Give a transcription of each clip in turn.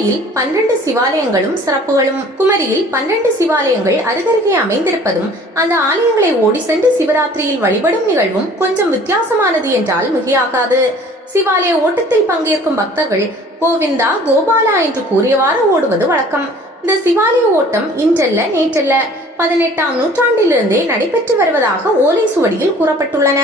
குமரியில் 12 சிவாலயங்களும் சிறப்புகளும். குமரியில் 12 சிவாலயங்கள் அருகருகே அமைந்திருப்பதும் அந்த ஆலயங்களை ஓடி சென்று சிவராத்திரியில் வழிபடும் நிகழ்வும் கொஞ்சம் வித்தியாசமானது என்றால் மிகையாகாது. சிவாலய ஓட்டத்தில் பங்கேற்கும் பக்தர்கள் கோவிந்தா கோபாலா என்று கூறியவாறு ஓடுவது வழக்கம். இந்த சிவாலய ஓட்டம் இன்றல்ல நேற்றல்ல 18ஆம் நூற்றாண்டிலிருந்தே நடைபெற்று வருவதாக ஓலை சுவடியில் கூறப்பட்டுள்ளன.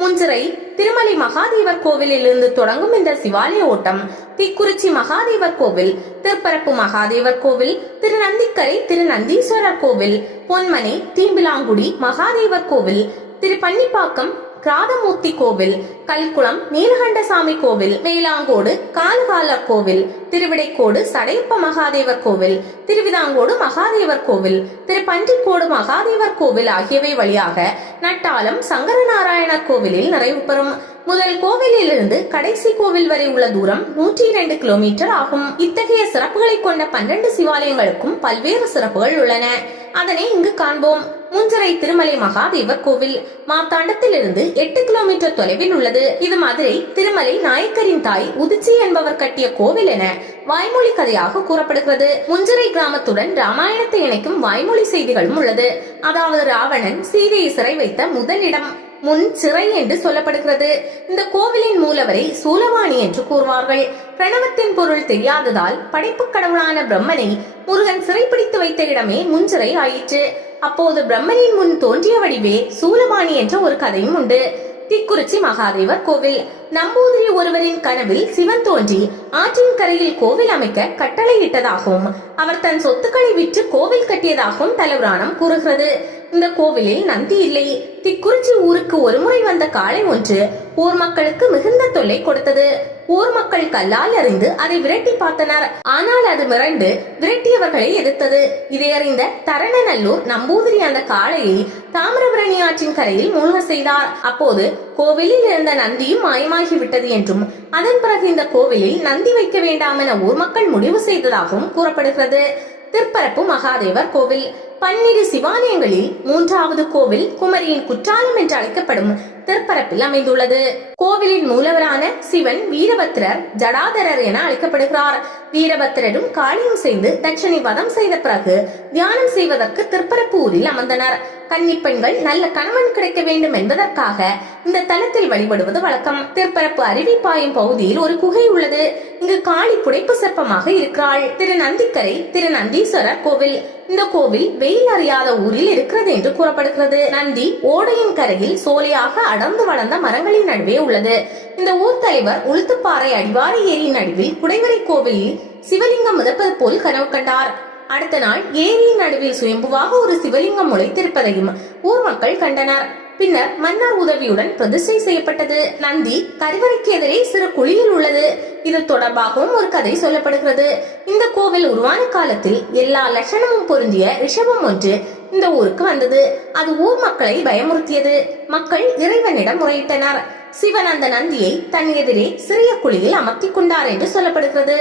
முஞ்சிறை திருமலை மகாதேவர் கோவிலில் இருந்து தொடங்கும் இந்த சிவாலய ஓட்டம் திக்குறிச்சி மகாதேவர் கோவில், திருப்பரப்பு மகாதேவர் கோவில், திருநந்திக்கரை திருநந்தீஸ்வரர் கோவில், பொன்மனை தீம்பிலாங்குடி மகாதேவர் கோவில், திருப்பன்னிப்பாக்கம் கிராதமூர்த்தி கோவில், கல்குளம் நீலகண்டசாமி கோவில், மேலாங்கோடு காலகாலர் கோவில், திருவிடைக்கோடு சடையப்ப மகாதேவர் கோவில், திருவிதாங்கோடு மகாதேவர் கோவில், திருப்பன்றிக்கோடு மகாதேவர் கோவில் ஆகியவை வழியாக நட்டாலம் சங்கரநாராயணர் கோவிலில் நிறைவு பெறும். முதல் கோவிலில் இருந்து கடைசி கோவில் வரை உள்ள தூரம் 102 கிலோமீட்டர் ஆகும். இத்தகைய சிறப்புகளை கொண்ட 12 சிவாலயங்களுக்கும் பல்வேறு சிறப்புகள் உள்ளன. அதனை இங்கு காண்போம். முஞ்சிறை திருமலை மகாதேவர் கோவில் மார்த்தாண்டத்திலிருந்து 8 கிலோமீட்டர் தொலைவில் உள்ளது. இது மதுரை திருமலை நாயக்கரின் தாய் உதிச்சி என்பவர் கட்டிய கோவில் என வாய்மொழி கதையாக கூறப்படுகிறது. முஞ்சிறை கிராமத்துடன் ராமாயணத்தை இணைக்கும் வாய்மொழி செய்திகளும் உள்ளது. அதாவது ராவணன் சீதையை சிறை வைத்த முதல் இடம் முன் சிறை என்று சொல்லப்படுகிறது. இந்த கோவிலின் மூலவரை சூலவாணி என்று கூறுவார்கள். பிரணவத்தின் பொருள் தெரியாததால் படைப்பு கடவுளான பிரம்மனை முருகன் சிறைப்பிடித்து வைத்த இடமே முஞ்சிறை ஆயிற்று. அப்போது பிரம்மனின் முன் தோன்றிய வடிவே சூலவாணி என்ற ஒரு கதையும் உண்டு. திக்குறிச்சி மகாதேவர் கோவில் நம்பூதிரி ஒருவரின் கனவில் சிவன் தோன்றி ஆற்றின் கரையில் கோவில் அமைக்க கட்டளையிட்டதாகவும் அவர் தன் சொத்துக்களை விற்று கோவில் கட்டியதாகவும் தலபுராணம் கூறுகிறது. இந்த கோவிலில் நந்தி இல்லை. திக்குறிச்சி ஊருக்கு ஒருமுறை வந்த காளை ஒன்று ஊர் மக்களுக்கு மிகுந்த தொல்லை கொடுத்தது. ஊர் மக்கள் கல்லால் அறிந்து அதை விரட்டி பார்த்தனர். ஆனால் அது மிரண்டு விரட்டியவர்களை எதிர்த்தது. இதை அறிந்த தரணநல்லூர் நம்பூதிரி அந்த காளையை தாமிரபரணி ஆற்றின் கரையில் மூழ்க செய்தார். அப்போது கோவிலில் இருந்த நந்தியும் மாயமாகிவிட்டது என்றும் அதன் பிறகு இந்த கோவிலில் நந்தி வைக்க வேண்டாம் என ஊர் மக்கள் முடிவு செய்ததாகவும் கூறப்படுகிறது. திருப்பரப்பு மகாதேவர் கோவில் 12 சிவாலயங்களில் 3வது கோவில் குமரியின் குற்றாலம் என்று அழைக்கப்படும் திருப்பரப்பில் அமைந்துள்ளது. கோவிலின் மூலவரான சிவன் வீரபத்திரர் ஜடாதரர் என அழைக்கப்படுகிறார். வீரபத்திரரும் காளியும் சேர்ந்து தட்சணை வதம் செய்த பிறகு தியானம் செய்வதற்கு திருப்பரப்பு ஊரில் அமர்ந்தனர். கன்னிப்பெண்கள் நல்ல கணவன் கிடைக்க வேண்டும் என்பதற்காக இந்த தலத்தில் வழிபடுவது வழக்கம். திருப்பரப்பு அருவி பாயும் பகுதியில் ஒரு குகை உள்ளது. இங்கு காளி புடைப்பு சிற்பமாக இருக்கிறாள். திருநந்திக்கரை திருநந்தீஸ்வரர் கோவில் இந்த கோவில் வெயில் அறியாத ஊரில் இருக்கிறது என்று கூறப்படுகிறது. நந்தி ஓடையின் கரையில் சோலையாக அடர்ந்து வளர்ந்த மரங்களின் நடுவே உள்ளது. இந்த ஊர் தலைவர் உளுத்துப்பாறை அடிவார ஏரியின் நடுவில் குடைவரை கோவிலில் சிவலிங்கம் மிதப்பது போல் கனவு கண்டார். அடுத்த நாள் ஏரியின் நடுவில் சுயம்புவாக ஒரு சிவலிங்கம் முளைத்திருப்பதையும் ஊர் மக்கள் கண்டனர். பின்னர் மன்னர் உதவியுடன் பிரதிஷ்டை செய்யப்பட்டது. நந்தி கருவறைக்கு எதிரே சிறு குழியில் உள்ளது. இது தொடர்பாகவும் ஒரு கதை சொல்லப்படுகிறது. இந்த கோவில் உருவான காலத்தில் எல்லா லட்சணமும் பொருந்திய ரிஷபம் ஒன்று இந்த ஊருக்கு வந்தது. அது ஊர் மக்களை பயமுறுத்தியது. மக்கள் இறைவனிடம் முறையிட்டனர். சிவன் அந்த நந்தியை தன் எதிரே சிறிய குழியில் அமர்த்தி கொண்டார் என்று சொல்லப்படுகிறது.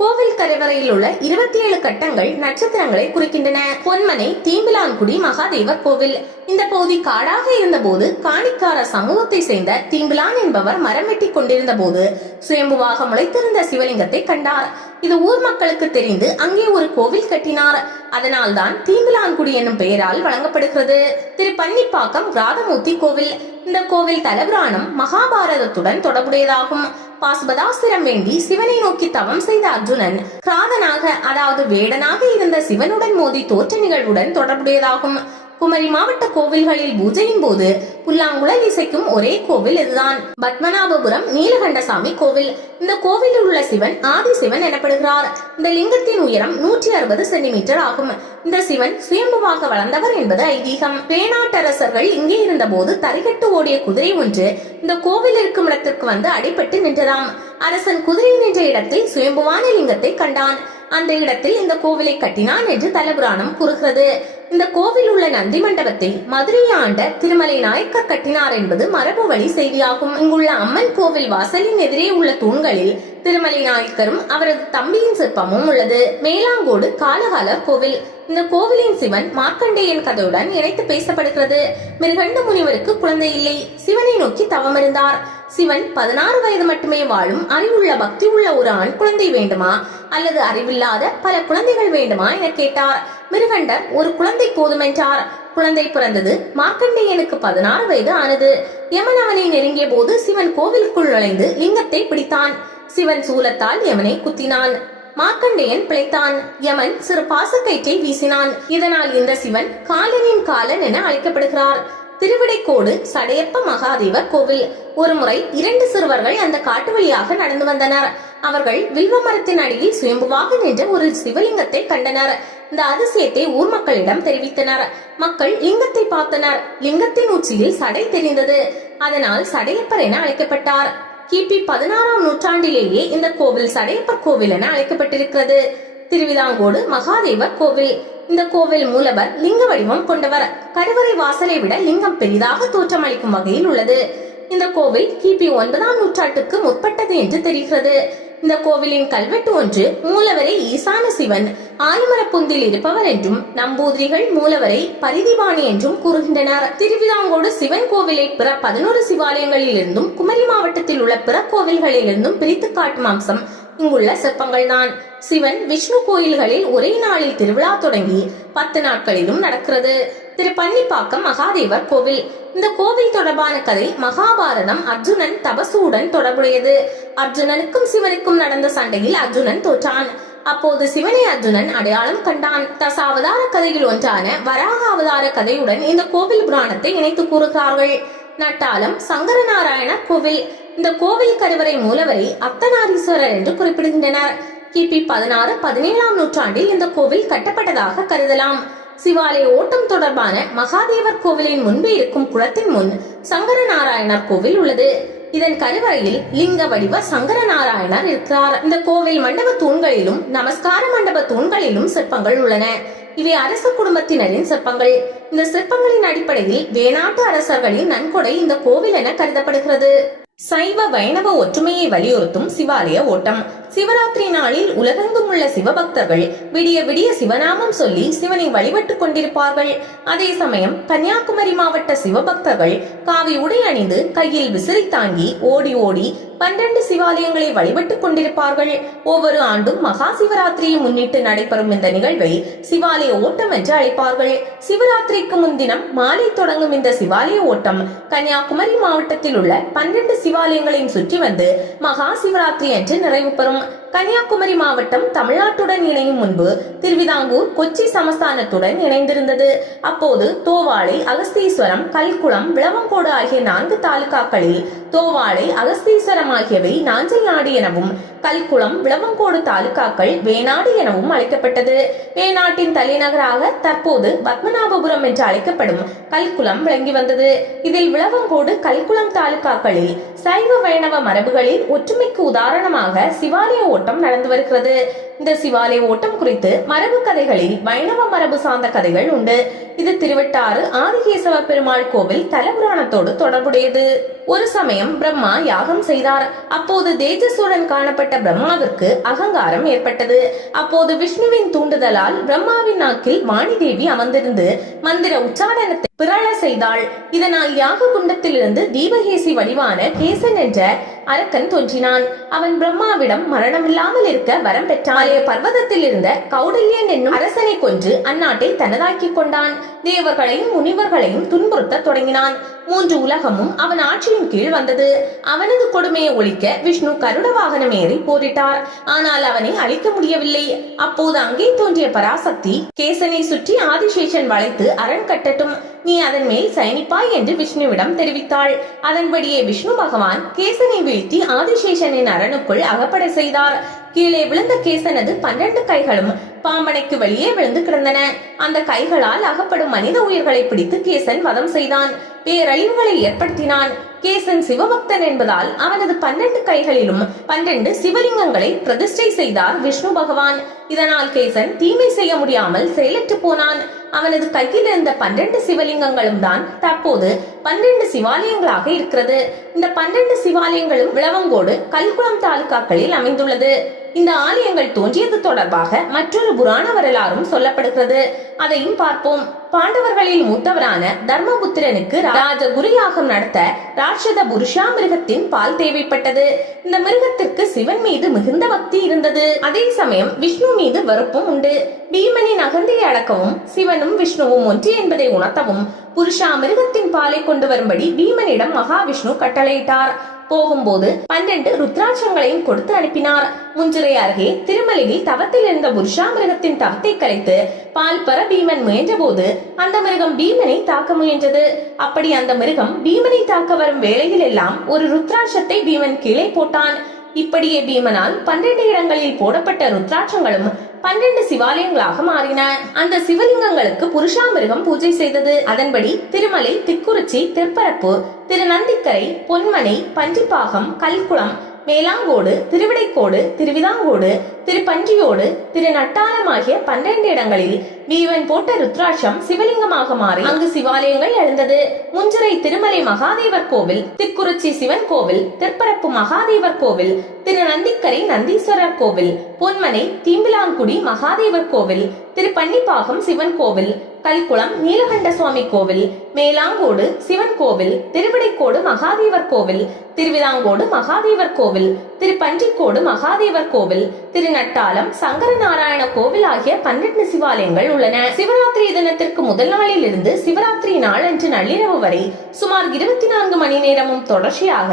கோவில் கரைவரையில் உள்ள 27 கட்டங்கள் நட்சத்திரங்களை குறிக்கின்றன. பொன்மனை தீம்பிலான்குடி மகாதேவர் கோவில் இந்த பகுதி காடாக இருந்த போது காணிக்கார சமூகத்தை சேர்ந்த தீம்பிலான் என்பவர் மரம் வெட்டி கொண்டிருந்த போது சுயம்புவாக முளைத்திருந்த சிவலிங்கத்தை கண்டார். இது ஊர் மக்களுக்கு தெரிந்து அங்கே ஒரு கோவில் கட்டினார். அதனால்தான் தீம்பிலான்குடி என்னும் பெயரால் வழங்கப்படுகிறது. திருப்பன்னிப்பாக்கம் கிராதமூர்த்தி கோவில் இந்த கோவில் தலபுராணம் மகாபாரதத்துடன் தொடர்புடையதாகும். பாசுபதாஸ்திரம் வேண்டி சிவனை நோக்கி தவம் செய்த அர்ஜுனன் கிராதனாக அதாவது வேடனாக இருந்த சிவனுடன் மோதி தோற்ற நிகழ்வுடன் தொடர்புடையதாகும். குமரி மாவட்ட கோவில்களில் பூஜையின் போது புல்லாங்குழல் இசைக்கும் ஒரே கோவில் இதுதான். பத்மநாபபுரம் நீலகண்டசாமி கோவில் இந்த கோவிலில் உள்ள சிவன் ஆதி சிவன் எனப்படுகிறார். இந்த லிங்கத்தின் உயரம் 160 சென்டிமீட்டர் ஆகும். இந்த சிவன் சுயம்புவாக வளர்ந்தவர் என்பது ஐதீகம். வேணாட்டரசர்கள் இங்கே இருந்த போது தரிகட்டு ஓடிய குதிரை ஒன்று இந்த கோவில் இருக்கும் இடத்திற்கு வந்து அடிபட்டு நின்றதாம். அரசன் குதிரை நின்ற இடத்தில் சுயம்புவான லிங்கத்தை கண்டான். அந்த இடத்தில் இந்த கோவிலை கட்டினான் என்று தலபுராணம் கூறுகிறது. இந்த கோவில் உள்ள நந்தி மண்டபத்தை மதுரையை ஆண்ட திருமலை நாயக்கர் கட்டினார் என்பது மரபு வழி செய்தியாகும். இங்குள்ள அம்மன் கோவில் வாசலின் எதிரே உள்ள தூண்களில் திருமலை நாயக்கரும் அவரது தம்பியின் சிற்பமும் உள்ளது. மேலாங்கோடு காலகாலர் கோவில் இந்த கோவிலின் சிவன் மார்க்கண்டேயன் கதையுடன் இணைத்து பேசப்படுகிறது. மிருகண்ட முனிவருக்கு குழந்தை இல்லை. சிவனை நோக்கி தவம் இருந்தார். சிவன் 16 வயது மட்டுமே வாழும் அறிவுள்ள பக்தி உள்ள ஒரு ஆண் குழந்தை வேண்டுமா, அல்லது அறிவில்லாத பல குழந்தைகள் வேண்டுமா என கேட்டார். மிருகண்டர் ஒரு குழந்தை போதும் என்றார். குழந்தை பிறந்தது. மார்க்கண்டேயனுக்கு 16 வயது ஆனது. யமன் அவனை நெருங்கிய போது சிவன் கோவிலுக்குள் நுழைந்து லிங்கத்தை பிடித்தான். சிவன் சூலத்தால் யமனை குத்தினான். மார்க்கண்டேயன் பிழைத்தான். யமன் சிறு பாசக்கயிற்றை வீசினான். இதனால் இந்த சிவன் காலனின் காலன் என அழைக்கப்படுகிறார். திருவிடைக்கோடு சடையப்ப மகாதேவர் கோவில். ஒருமுறை 2 சிறுவர்கள் அந்த காட்டு வழியாக நடந்து வந்தனர். அவர்கள் வில்வ மரத்தின் அடியில் சுயம்புவாக நின்ற ஒரு சிவலிங்கத்தை கண்டனர். இந்த அதிசயத்தை ஊர் மக்களிடம் தெரிவித்தனர். மக்கள் லிங்கத்தை பார்த்தனர். லிங்கத்தின் உச்சியில் சடை தெரிந்தது. அதனால் சடையப்பர் என அழைக்கப்பட்டார். கிபி 16ஆம் நூற்றாண்டிலேயே இந்த கோவில் சடையப்பர் கோவில் என அழைக்கப்பட்டிருக்கிறது. திருவிதாங்கோடு மகாதேவர் கோவில். இந்த கோவில் மூலவர் லிங்க வடிவம் கொண்டவர். கருவறை வாசலை விட லிங்கம் பெரிதாக தோற்றமளிக்கும் வகையில் உள்ளது. இந்த கோவில் கிபி 9ஆம் நூற்றாண்டுக்கு முற்பட்டது என்று தெரிகிறது. இந்த கோவிலின் கல்வெட்டு ஒன்று மூலவரை ஈசான சிவன் ஆலிமரப்புந்தில் இருப்பவர் என்றும், நம்பூதிரிகள் மூலவரை பரிதிபாணி என்றும் கூறுகின்றனர். திருவிதாங்கோடு சிவன் கோவிலை பிற 11 சிவாலயங்களில் இருந்தும் குமரி மாவட்டத்தில் உள்ள பிற கோவில்களில் இருந்தும் பிரித்து காட்டும் அம்சம் இங்குள்ள சிற்பங்கள் தான். சிவன் விஷ்ணு கோயில்களில் ஒரே நாளில் திருவிழா தொடங்கி 10 நாட்களிலும் நடக்கிறது. திருப்பன்னிப்பாக்கம் மகாதேவர் கோவில். இந்த கோவில் தொடர்பான கதை மகாபாரதம் அர்ஜுனன் தபசுடன் தொடர்புடையது. அர்ஜுனனுக்கும் சிவனுக்கும் நடந்த சண்டையில் அர்ஜுனன் தோற்றான். அப்போது சிவனை அர்ஜுனன் அடையாளம் கண்டான். தசாவதார கதையில் ஒன்றான வராக அவதார கதையுடன் இந்த கோவில் புராணத்தை இணைத்து கூறுகிறார்கள். நட்டாலம் சங்கரநாராயணர் கோவில். இந்த கோவில் கருவறை மூலவரை அர்த்தநாரீஸ்வரர் என்று குறிப்பிடுகின்றனர். கிபி 16, 17ஆம் நூற்றாண்டில் இந்த கோவில் கட்டப்பட்டதாக கருதலாம். சிவாலய ஓட்டம் தொடர்பான மகாதேவர் கோவிலின் முன்பு இருக்கும் குளத்தின் முன் சங்கரநாராயணர் கோவில் உள்ளது. இதன் கருவறையில் லிங்க வடிவ சங்கரநாராயணர் இருக்கிறார். இந்த கோவில் மண்டப தூண்களிலும் நமஸ்கார மண்டப தூண்களிலும் சிற்பங்கள் உள்ளன. இவை அரச குடும்பத்தினரின் சிற்பங்கள். இந்த சிற்பங்களின் அடிப்படையில் வேணாட்டு அரசர்களின் நன்கொடை இந்த கோவில் என கருதப்படுகிறது. சைவ வைணவ ஒற்றுமையை வலியுறுத்தும் சிவாலய ஓட்டம். சிவராத்திரி நாளில் உலகெங்கும் உள்ள சிவபக்தர்கள் விடிய விடிய சிவநாமம் சொல்லி சிவனை வழிபட்டுக் கொண்டிருப்பார்கள். அதே சமயம் கன்னியாகுமரி மாவட்ட சிவபக்தர்கள் காவி உடை அணிந்து கையில் விசிறி தாங்கி ஓடி ஓடி 12 சிவாலயங்களை வழிபட்டுக் கொண்டிருப்பார்கள். ஒவ்வொரு ஆண்டும் மகா சிவராத்திரியை முன்னிட்டு நடைபெறும் இந்த நிகழ்வை சிவாலய ஓட்டம் என்று அழைப்பார்கள். சிவராத்திரிக்கு முன்தினம் மாலை தொடங்கும் இந்த சிவாலய ஓட்டம் கன்னியாகுமரி மாவட்டத்தில் உள்ள 12 சிவாலயங்களையும் சுற்றி வந்து மகா சிவராத்திரி என்று நிறைவு பெறும். கன்னியாகுமரி மாவட்டம் தமிழ்நாட்டுடன் இணையும் முன்பு திருவிதாங்கூர் கொச்சி சமஸ்தானத்துடன் இணைந்திருந்தது. அப்போது தோவாளை, அகஸ்தீஸ்வரம், கல்குளம், விளவங்கோடு ஆகிய 4 தாலுகாக்களில் தோவாளை, அகஸ்தீஸ்வரம் ஆகியவை நாஞ்சல் நாடு எனவும், கல்குளம், விளவங்கோடு தாலுகாக்கள் வேணாடு எனவும் அழைக்கப்பட்டது. வேணாட்டின் தலைநகராக தற்போது பத்மநாபபுரம் என்று அழைக்கப்படும் கல்குளம் விளங்கி வந்தது. இதில் விளவங்கோடு, கல்குளம் தாலுகாக்களில் சைவ வைணவ மரபுகளில் ஒற்றுமைக்கு உதாரணமாக சிவாலய ஓட்டம் நடந்து வருகிறது. இந்த சிவாலய ஓட்டம் குறித்து மரபு கதைகளில் வைணவ மரபு சார்ந்த கதைகள் உண்டு. இது திருவட்டாறு ஆதிகேசவ பெருமாள் கோவில் தலபுராணத்தோடு தொடர்புடையது. ஒரு சமயம் பிரம்மா யாகம் செய்தார். அப்போது தேஜஸுடன் காணப்பட்ட பிரம்மாவிற்கு அகங்காரம் ஏற்பட்டது. அப்போது விஷ்ணுவின் தூண்டுதலால் பிரம்மாவின் நாக்கில் வாணி தேவி அமர்ந்திருந்து மந்திர உச்சாரணத்தை பிறழ செய்தாள். இதனால் யாக குண்டத்திலிருந்து தீபகேசி வடிவான கேசன் என்ற அரக்கன் தோன்றினான். அவன் பிரம்மாவிடம் மரணமில்லாமல் இருக்க வரம் பெற்றான். பர்வதத்தில் இருந்த கௌடல்யன் என்னும் அரசனை கொன்று அந்நாட்டை தனதாக்கி கொண்டான். தேவர்களையும் முனிவர்களையும் துன்புறுத்த தொடங்கினான். 3 உலகமும் அவன் ஆட்சியின் கீழ் வந்தது. அவனது கொடுமையை ஒழிக்க விஷ்ணு கருட வாகனம் ஏறி போரிட்டார். ஆனால் அவனை அழிக்க முடியவில்லை. அப்போது அங்கே தோன்றிய பராசக்தி கேசனை சுற்றி ஆதிசேஷன் வளைத்து அரண் கட்டட்டும், நீ அதன் மேல் சயனிப்பாய் என்று விஷ்ணுவிடம் தெரிவித்தாள். அதன்படியே விஷ்ணு பகவான் கேசனை வீழ்த்தி ஆதிசேஷனின் அரணுக்குள் அகப்பட செய்தார். கீழே விழுந்த கேசனது 12 கைகளும் பாம்பனைக்கு வெளியே விழுந்து கிடந்தன. அந்த கைகளால் அகப்படும் மனித உயிர்களை பிடித்து கேசன் வதம் செய்தான். பேரழிவுகளை ஏற்படுத்தினான். கேசன் சிவபக்தன் என்பதால் அவனது 12 கைகளிலும் 12 சிவலிங்கங்களை பிரதிஷ்டை செய்தார் விஷ்ணு பகவான். இதனால் கேசன் தீமை செய்ய முடியாமல் செயலற்று போனான். அவனது கையில் இருந்த 12 சிவலிங்கங்களும் தான் தற்போது 12 சிவாலயங்களாக இருக்கிறது. இந்த 12 சிவாலயங்களும் விளவங்கோடு, கல்குளம் தாலுகாக்களில் அமைந்துள்ளது. இந்த ஆலயங்கள் தோன்றியது தொடர்பாக மற்றொரு புராண வரலாறும் சொல்லப்படுகிறது. அதையும் பார்ப்போம். பாண்டவர்களில் மூத்தவரான தர்மபுத்திரனுக்கு ராஜகுரு யாகம் நடத்த ராட்சத புருஷா மிருகத்தின் பால் தேவைப்பட்டது. இந்த மிருகத்திற்கு சிவன் மீது மிகுந்த பக்தி இருந்தது. அதே சமயம் விஷ்ணு மீது வெறுப்பும் உண்டு. பீமனின் அகந்தையை அடக்கவும் சிவனும் விஷ்ணுவும் ஒன்று என்பதை உணர்த்தவும் புருஷா மிருகத்தின் பாலை கொண்டு வரும்படி பீமனிடம் மகாவிஷ்ணு கட்டளையிட்டார். போகும்போது 12 ருத்ராட்சங்களையும் கொடுத்து அனுப்பினார். முஞ்சிரை அருகே திருமலையில் தவத்தில் இருந்த புருஷா மிருகத்தின் தவத்தை கலைத்து பால் பெற பீமன் முயன்ற போது அந்த மிருகம் பீமனை தாக்க முயன்றது. அப்படி அந்த மிருகம் பீமனை தாக்க வரும் வேளையில் எல்லாம் ஒரு ருத்ராட்சத்தை பீமன் கீழே போட்டான். இப்படியே பீமனால் 12 இடங்களில் போடப்பட்ட ருத்ராட்சங்களும் 12 சிவாலயங்களாக மாறின. அந்த சிவலிங்கங்களுக்கு புருஷா மிருகம் பூஜை செய்தது. அதன்படி திருமலை, திக்குறிச்சி, திருப்பரப்பு, திருநந்திக்கரை, பொன்மனை, பன்றிப்பாகம், கல்குளம், மேலாங்கோடு, திருவிடைக்கோடு, திருவிதாங்கோடு, திருப்பன்றியோடு, திருநட்டாலம் ஆகிய 12 இடங்களில் பீமன் போட்ட ருத்ராட்சம் சிவலிங்கமாக மாறி அங்கு சிவாலயங்கள் எழுந்தது. முஞ்சிரை திருமலை மகாதேவர் கோவில், திக்குறிச்சி சிவன் கோவில், திருப்பரப்பு மகாதேவர் கோவில், திருநந்திக்கரை நந்தீஸ்வரர் கோவில், பொன்மனை தீம்பிலாங்குடி மகாதேவர் கோவில், திருப்பன்னிப்பாகம் சிவன் கோவில், கல்குளம் நீலகண்ட சுவாமி கோவில், மேலாங்கோடு சிவன் கோவில், திருவிடைக்கோடு மகாதேவர் கோவில், திருவிதாங்கோடு மகாதேவர் கோவில், திருப்பன்றிக்கோடு மகாதேவர் கோவில், திருநட்டாலம் சங்கரநாராயண கோவில் ஆகிய 12 சிவாலயங்கள் உள்ளன. சிவராத்திரி தினத்திற்கு முதல் நாளில் இருந்து சிவராத்திரி நாள் அன்று நள்ளிரவு வரை சுமார் 24 மணி நேரமும் தொடர்ச்சியாக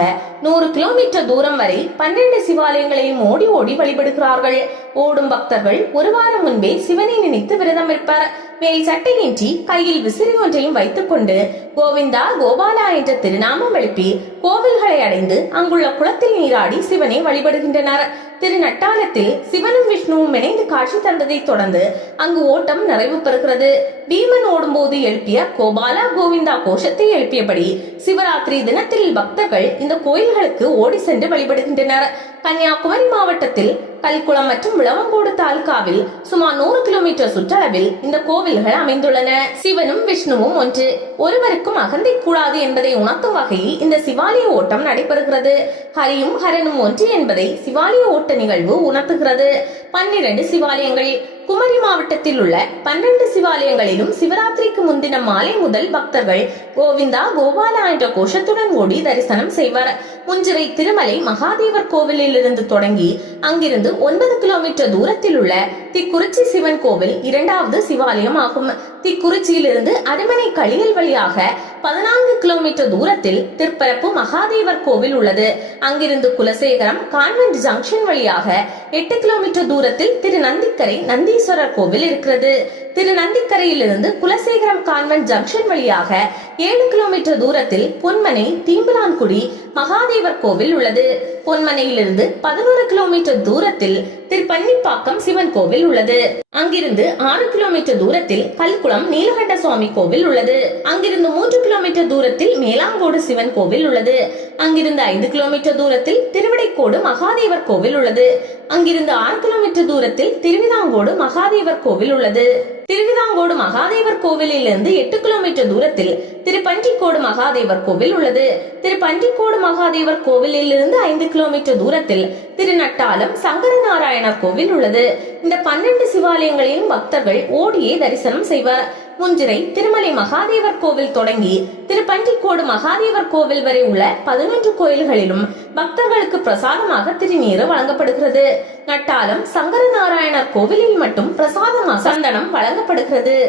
100 கிலோமீட்டர் தூரம் வரை 12 சிவாலயங்களையும் ஓடி ஓடி வழிபடுகிறார்கள். ஓடும் பக்தர்கள் ஒரு வாரம் முன்பே சிவனை நினைத்து விரதம் இருப்பர். மேல் சட்டையின்றி கையில் விசிறி ஒன்றையும் வைத்துக் கொண்டு கோவிந்தா கோபாலா என்ற திருநாமம் எழுப்பி கோவில்களை அடைந்து அங்குள்ள குளத்தில் நீராடி சிவனை வழிபடுகின்றனர். திருநட்டாலத்தில் சிவனும் விஷ்ணுவும் இணைந்து காட்சி தந்ததை தொடர்ந்து அங்கு ஓட்டம் நிறைவு பெறுகிறது. பீமன் ஓடும்போது எழுப்பிய கோபாலா கோவிந்தா கோஷத்தை எழுப்பியபடி சிவராத்திரி தினத்தில் பக்தர்கள் இந்த கோயில்களுக்கு ஓடி சென்று வழிபடுகின்றனர். கன்னியாகுமரி மாவட்டத்தில் கல்குளம் மற்றும் விளவங்கோடு தாலுகாவில் சுமார் 100 கிலோமீட்டர் சுற்றளவில் இந்த கோவில்கள் அமைந்துள்ளன. சிவனும் விஷ்ணுவும் ஒன்று, ஒருவருக்கும் அகந்தை கூடாது என்பதை உணர்த்தும் வகையில் இந்த சிவாலய ஓட்டம் நடைபெறுகிறது. ஹரியும் ஹரனும் ஒன்று என்பதை சிவாலய ஓட்ட நிகழ்வு உணர்த்துகிறது. 12 சிவாலயங்கள். குமரி மாவட்டத்தில் உள்ள 12 சிவாலயங்களிலும் சிவராத்திரிக்கு முன்தின மாலை முதல் பக்தர்கள் கோவிந்தா கோபாலா என்ற கோஷத்துடன் ஓடி தரிசனம் செய்வர். முஞ்சிரை திருமலை மகாதேவர் கோவிலில் இருந்து தொடங்கி அங்கிருந்து 9 கிலோமீட்டர் தூரத்தில் உள்ள திக்குறிச்சி சிவன் கோவில் 2வது சிவாலயம் ஆகும். திக்குறிச்சியிலிருந்து அரமனை கலியல் வழியாக 14 கிலோமீட்டர் தூரத்தில் திருப்பரப்பு மகாதேவர் கோவில் உள்ளது. அங்கிருந்து குலசேகரம் கான்வென்ட் ஜங்ஷன் வழியாக 8 கிலோமீட்டர் தூரத்தில் திருநந்திக்கரை நந்தீஸ்வரர் கோவில் இருக்கிறது. திருநந்திக்கரையிலிருந்து குலசேகரம் கான்வென்ட் ஜங்ஷன் வழியாக 7 கிலோமீட்டர் தூரத்தில் பொன்மனை தீம்பிலான்குடி மகாதேவர் கோவில் உள்ளது. பொன்மனையிலிருந்து 11 கிலோமீட்டர் தூரத்தில் திருப்பன்னிப்பாக்கம் சிவன் கோவில் உள்ளது. அங்கிருந்து 6 கிலோமீட்டர் தூரத்தில் கல்குளம் நீலகண்ட சுவாமி கோவில் உள்ளது. அங்கிருந்து 3 கிலோமீட்டர் தூரத்தில் மேலாங்கோடு சிவன் கோவில் உள்ளது. அங்கிருந்து 5 கிலோமீட்டர் தூரத்தில் திருவிடைக்கோடு மகாதேவர் கோவில் உள்ளது. அங்கிருந்து 6 கிலோமீட்டர் தூரத்தில் திருவிதாங்கோடு மகாதேவர் கோவில் உள்ளது. திருவிதாங்கோடு மகாதேவர் கோவிலில் இருந்து 8 கிலோமீட்டர் தூரத்தில் திருப்பன்றிக்கோடு மகாதேவர் கோவில் உள்ளது. திருப்பன்றிக்கோடு மகாதேவர் கோவிலில் இருந்து 5 கிலோமீட்டர் தூரத்தில் திருநட்டாலம் சங்கரநாராயணர் கோவில் உள்ளது. இந்த 12 சிவாலயங்களிலும் பக்தர்கள் ஓடியே தரிசனம் செய்வர். முஞ்சிரை திருமலை மகாதேவர் கோவில் தொடங்கி திருப்பன்றிக்கோடு மகாதேவர் கோவில் வரை உள்ள 11 கோயில்களிலும் பக்தர்களுக்கு பிரசாதமாக திருநீர் வழங்கப்படுகிறது. நட்டாலம் சங்கரநாராயணர் கோவிலில் மட்டும் பிரசாதமாக சந்தனம் வழங்கப்படுகிறது.